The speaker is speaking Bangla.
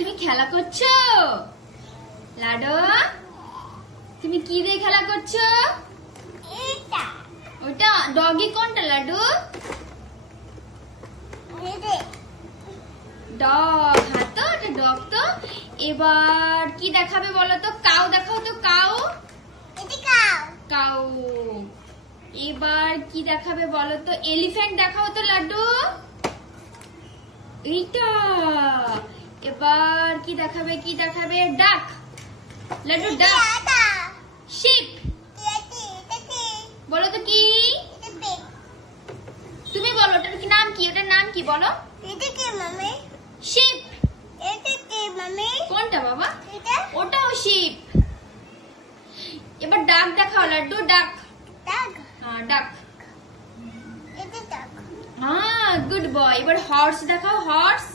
তুমি খেলা করছো লাডো? তুমি কি দিয়ে খেলা করছো? ওটা ডগি কোনটা লাডু? ডগ। হ্যাঁ তো ওটা ডগ তো। এবার কি দেখাবে বলো তো? কাউ দেখাও তো। Cow cow. এবার কি দেখাবে বলো তো? এলিফ্যান্ট দেখাও তো লাড্ডু। এইটা। এবার কি দেখাবে কি দেখাবে? ডাক লাড্ডু। ডাক। শিপ বলো তো কি? তুমি বলো ওটার কি নাম কি? ওটার নাম কি বলো? শিপ। কোনটা বাবা? ওটাও শিপ। এবার ডাক দেখাও লাড্ডু। ডাক। হ্যাঁ ডাক। হ্যাঁ গুড বয়। এবার হর্স দেখাও। হর্স।